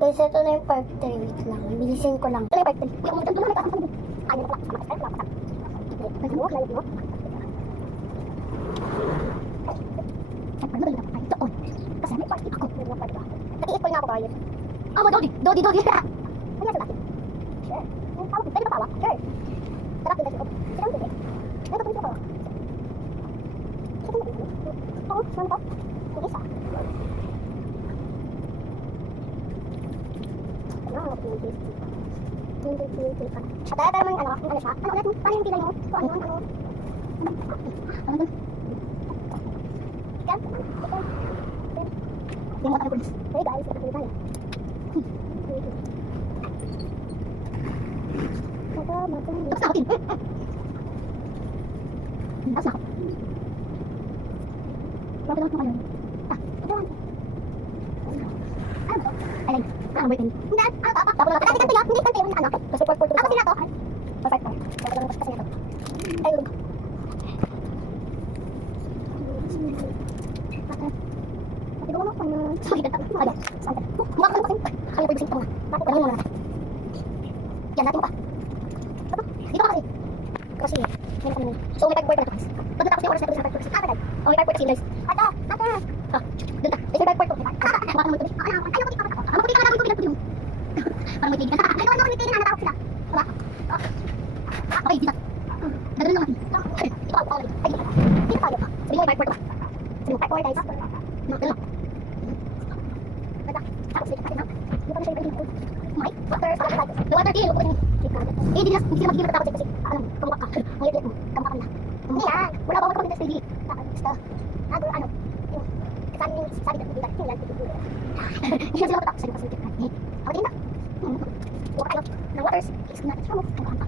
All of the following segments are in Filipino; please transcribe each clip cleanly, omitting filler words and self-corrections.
Guys, ito na yung part 3. Wait lang. Bilisin ko lang. Ito na yung part 3. Ayaw na pala. Kasi may party ako. Nag-i-equal na ako kayo. Oh, Dodi! Dodi! Ano yan sa dati? Sure. Pwede ba tawa? Sure. Sarap din kasi ko. Sirang din eh. Ano ba ito ko? Oo, saan ko? Yung isa. At dahil naman ano siya? Ano ulit? Paano yung pilay mo? Ano? Ano dun? Ikan? Yung mga tayo. Hey guys, ito tayo. Tapos na ako, Tim. Tapos na ako. Bakit lang kayo? Ito lang. Ano ba? Alay. Ano ba ito? Hindi. Ano ba? Tapos na. Dati kanto yan. Hindi kanto yun. Ano? Kasi por. Ako sila to. Perfect po. Bakit lang kasi na to. Ayun. Ito mo kung sorry ka. Aga. Sante. Mukha ko kasi. Kaya ko yung bakit ko lang. Yan natin pa. Dito kasi. Kasi meron kami. So may backward na to. Pagkatapos yung oras na ito sa backward. Oh, may backward kasi guys. Ata. Ah, doon ta. May backward to. Baka mo ito. Ayaw ko dito. Ano ko dito na dito dito. Parang may tigil. Ano may tigil na natawag sila. Wala. Okay, dito. Dadalhin lang natin. Ito ako. Ay. Dito tayo. Sabi mo may backward to. Sabi mo backward guys. Dito. Tapos dito tayo. Dito na siya yung may water. The water kill. Eh, di na magiging matatakot kasi ano, kamukha ka. Ang liit mo. Kamukha ka na. Hindi yan. Wala ba ako kapag nag-steady? Basta, ano, yung, kasama yung sabi na hindi lang titipuro. Hindi na sila matatakot sa yung pasunod. Ako din na. Huwag tayo ng waters. Kiss natin siya mo. Kamukha ka.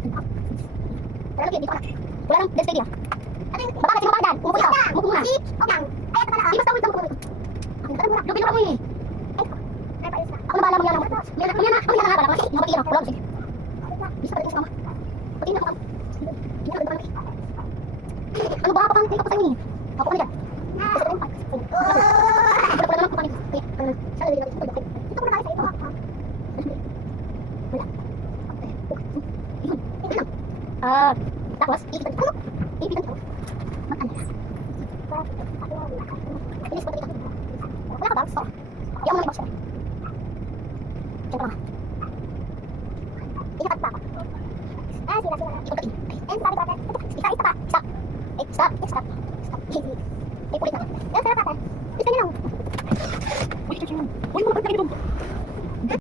Wala lang, dito ka na. Wala lang, dead steady ah. Baka kasi makadan. Umupo na. Umupo na. Ay, ito pala. Di basta wait lang. Akin ka na muna. Lupin mo eh. Ay, paayos na. Ako na bahala mo yan. Yan na nga pala. Kasi, nakapagin ako. Wala, sige. Bisa ka rin sa mama. Pati na ako kami. Hindi na ka rin. Ano ba? Kapag tingin ako sa inyo eh. Ako ka na dyan. Kasi rin pa. Wala pala naman ko kanina. Kaya, siya na rin natin. Ito muna tayo sa ito ha. Wala. Yun. Ito lang. Tapos, iipitan ko. Iipitan ko. Mag-ano na. Bilis ko na dito. Wala ka ba? Oo. Yung mga i-box ko. Diyan ka lang. Ikakat pa ako. Sila. Ikakat in. And sabi ko ate, isa pa. Stop. Stop.